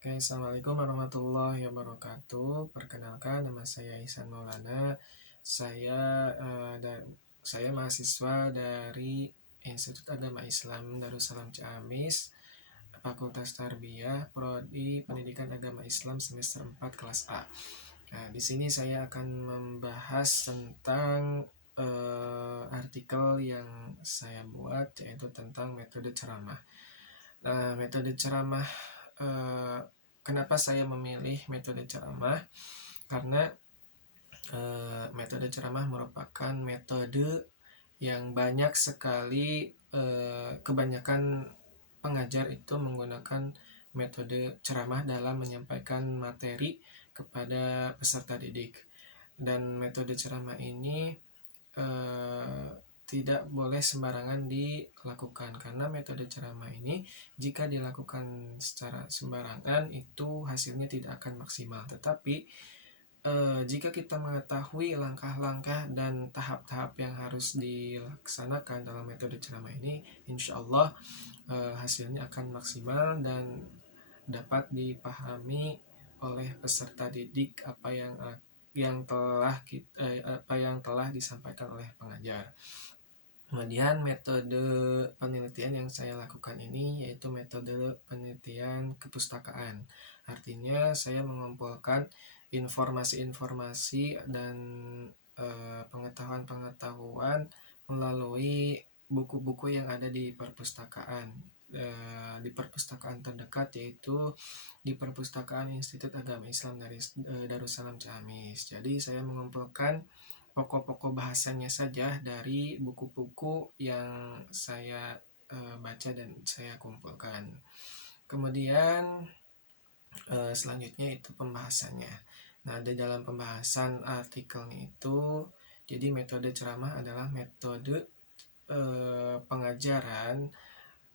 Oke, Assalamualaikum warahmatullahi wabarakatuh. Perkenalkan, nama saya Ihsan Maulana. Saya saya mahasiswa dari Institut Agama Islam Darussalam Ciamis, Fakultas Tarbiyah, Prodi Pendidikan Agama Islam semester 4 kelas A. Nah, di sini saya akan membahas tentang artikel yang saya buat, yaitu tentang metode ceramah. Metode ceramah, eh, kenapa saya memilih metode ceramah? Karena metode ceramah merupakan metode yang banyak sekali, kebanyakan pengajar itu menggunakan metode ceramah dalam menyampaikan materi kepada peserta didik. Dan metode ceramah ini tidak boleh sembarangan dilakukan, karena metode ceramah ini jika dilakukan secara sembarangan itu hasilnya tidak akan maksimal. Tetapi jika kita mengetahui langkah-langkah dan tahap-tahap yang harus dilaksanakan dalam metode ceramah ini, insya Allah hasilnya akan maksimal dan dapat dipahami oleh peserta didik apa yang telah disampaikan oleh pengajar. Kemudian metode penelitian yang saya lakukan ini yaitu metode penelitian kepustakaan. Artinya saya mengumpulkan informasi-informasi dan pengetahuan-pengetahuan melalui buku-buku yang ada di perpustakaan. Di perpustakaan terdekat, yaitu di Perpustakaan Institut Agama Islam dari Darussalam Ciamis. Jadi saya mengumpulkan pokok-pokok bahasanya saja dari buku-buku yang saya baca dan saya kumpulkan. Kemudian selanjutnya itu pembahasannya. Nah, di dalam pembahasan artikelnya itu, jadi metode ceramah adalah metode pengajaran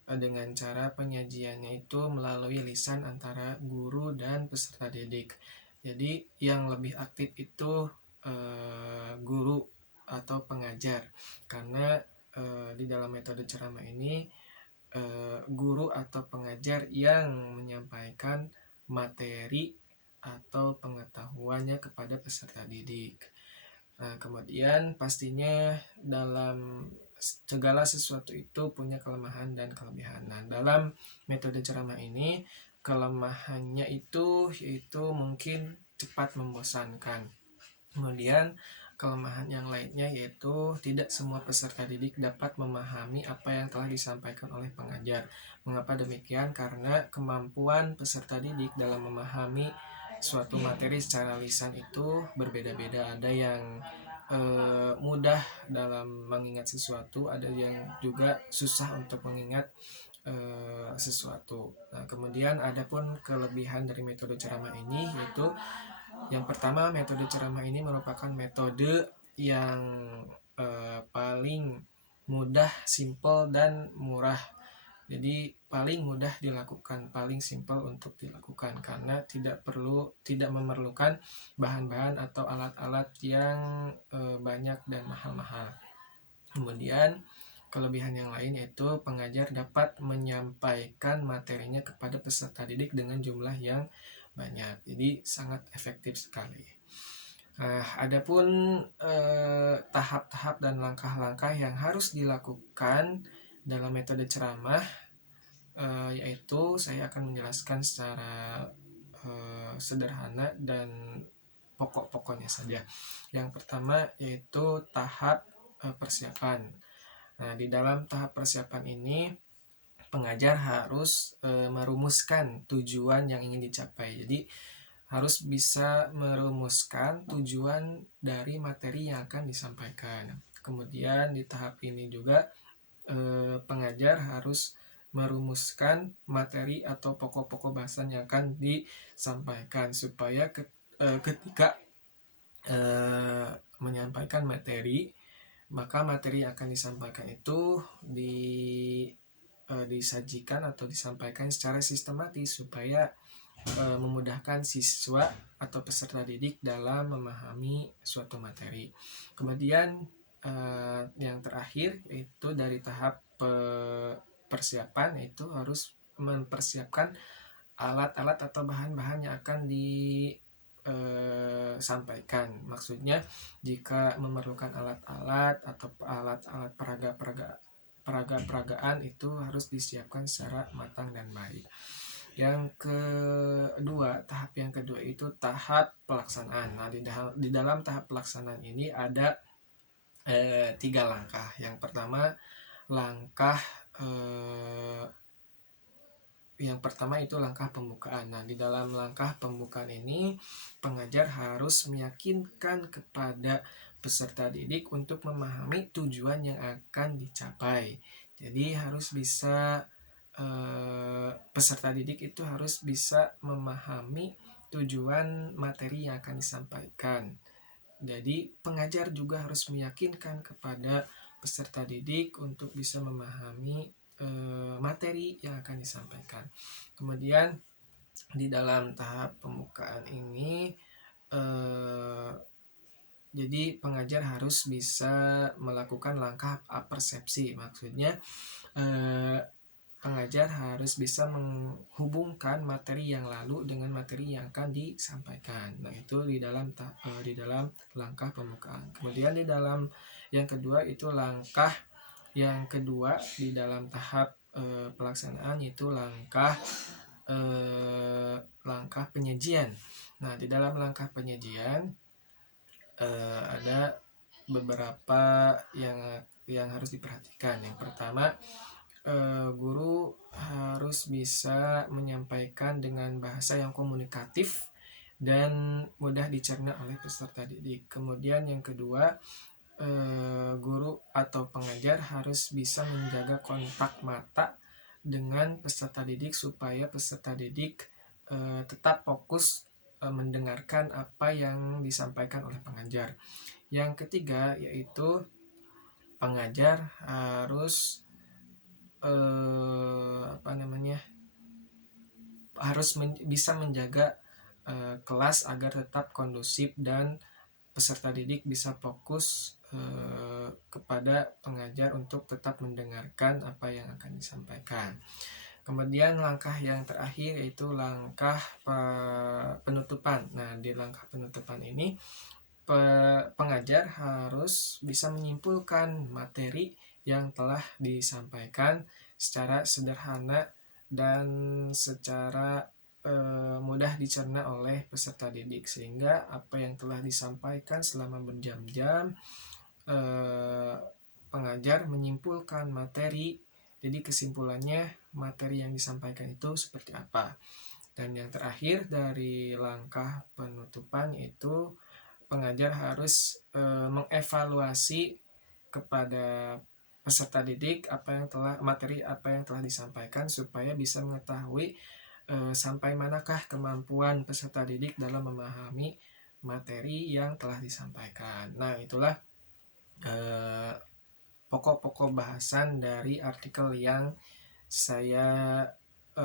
dengan cara penyajiannya itu melalui lisan antara guru dan peserta didik. Jadi yang lebih aktif itu guru atau pengajar, karena di dalam metode ceramah ini guru atau pengajar yang menyampaikan materi atau pengetahuannya kepada peserta didik. Nah, kemudian pastinya dalam segala sesuatu itu punya kelemahan dan kelebihan. Nah, dalam metode ceramah ini, kelemahannya itu yaitu mungkin cepat membosankan. Kemudian kelemahan yang lainnya yaitu tidak semua peserta didik dapat memahami apa yang telah disampaikan oleh pengajar. Mengapa demikian? Karena kemampuan peserta didik dalam memahami suatu materi secara lisan itu berbeda-beda. Ada yang mudah dalam mengingat sesuatu, ada yang juga susah untuk mengingat sesuatu. Nah, kemudian ada pun kelebihan dari metode ceramah ini, yaitu yang pertama, metode ceramah ini merupakan metode yang paling mudah, simple, dan murah. Jadi paling mudah dilakukan, paling simple untuk dilakukan, karena tidak memerlukan bahan-bahan atau alat-alat yang banyak dan mahal-mahal. Kemudian kelebihan yang lain yaitu pengajar dapat menyampaikan materinya kepada peserta didik dengan jumlah yang banyak. Jadi sangat efektif sekali. Nah, adapun tahap-tahap dan langkah-langkah yang harus dilakukan dalam metode ceramah, yaitu saya akan menjelaskan secara sederhana dan pokok-pokoknya saja. Yang pertama yaitu tahap persiapan. Nah, di dalam tahap persiapan ini pengajar harus merumuskan tujuan yang ingin dicapai. Jadi harus bisa merumuskan tujuan dari materi yang akan disampaikan. Kemudian di tahap ini juga pengajar harus merumuskan materi atau pokok-pokok bahasan yang akan disampaikan, supaya ketika menyampaikan materi, maka materi yang akan disampaikan itu disajikan atau disampaikan secara sistematis, supaya memudahkan siswa atau peserta didik dalam memahami suatu materi. Kemudian yang terakhir itu dari tahap persiapan, itu harus mempersiapkan alat-alat atau bahan-bahan yang akan disampaikan. Maksudnya jika memerlukan alat-alat atau alat-alat peragaan itu harus disiapkan secara matang dan baik. Yang kedua, tahap yang kedua itu tahap pelaksanaan. Nah, di dalam tahap pelaksanaan ini ada 3 langkah. Yang pertama, langkah itu langkah pembukaan. Nah, di dalam langkah pembukaan ini pengajar harus meyakinkan kepada peserta didik untuk memahami tujuan yang akan dicapai. Jadi harus bisa peserta didik itu harus bisa memahami tujuan materi yang akan disampaikan. Jadi pengajar juga harus meyakinkan kepada peserta didik untuk bisa memahami materi yang akan disampaikan. Kemudian di dalam tahap pembukaan ini jadi pengajar harus bisa melakukan langkah apersepsi. Maksudnya pengajar harus bisa menghubungkan materi yang lalu dengan materi yang akan disampaikan. Nah, itu di dalam langkah pembukaan. Kemudian di dalam yang kedua itu langkah yang kedua di dalam tahap pelaksanaan, yaitu langkah penyajian. Nah, di dalam langkah penyajian ada beberapa yang harus diperhatikan. Yang pertama, guru harus bisa menyampaikan dengan bahasa yang komunikatif dan mudah dicerna oleh peserta didik. Kemudian yang kedua, guru atau pengajar harus bisa menjaga kontak mata dengan peserta didik supaya peserta didik tetap fokus mendengarkan apa yang disampaikan oleh pengajar. Yang ketiga yaitu pengajar harus bisa menjaga kelas agar tetap kondusif dan peserta didik bisa fokus kepada pengajar untuk tetap mendengarkan apa yang akan disampaikan. Kemudian langkah yang terakhir yaitu langkah penutupan. Nah, di langkah penutupan ini pengajar harus bisa menyimpulkan materi yang telah disampaikan secara sederhana dan secara mudah dicerna oleh peserta didik, sehingga apa yang telah disampaikan selama berjam-jam pengajar menyimpulkan materi. Jadi kesimpulannya materi yang disampaikan itu seperti apa. Dan yang terakhir dari langkah penutupan yaitu pengajar harus mengevaluasi kepada peserta didik materi apa yang telah disampaikan supaya bisa mengetahui sampai manakah kemampuan peserta didik dalam memahami materi yang telah disampaikan. Nah, itulah pokok-pokok bahasan dari artikel yang saya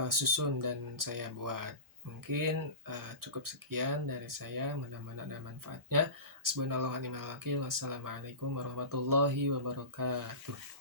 susun dan saya buat. Mungkin cukup sekian dari saya, mudah-mudahan ada manfaatnya. Subhanallah wa ni'mal wakil. Wassalamualaikum warahmatullahi wabarakatuh.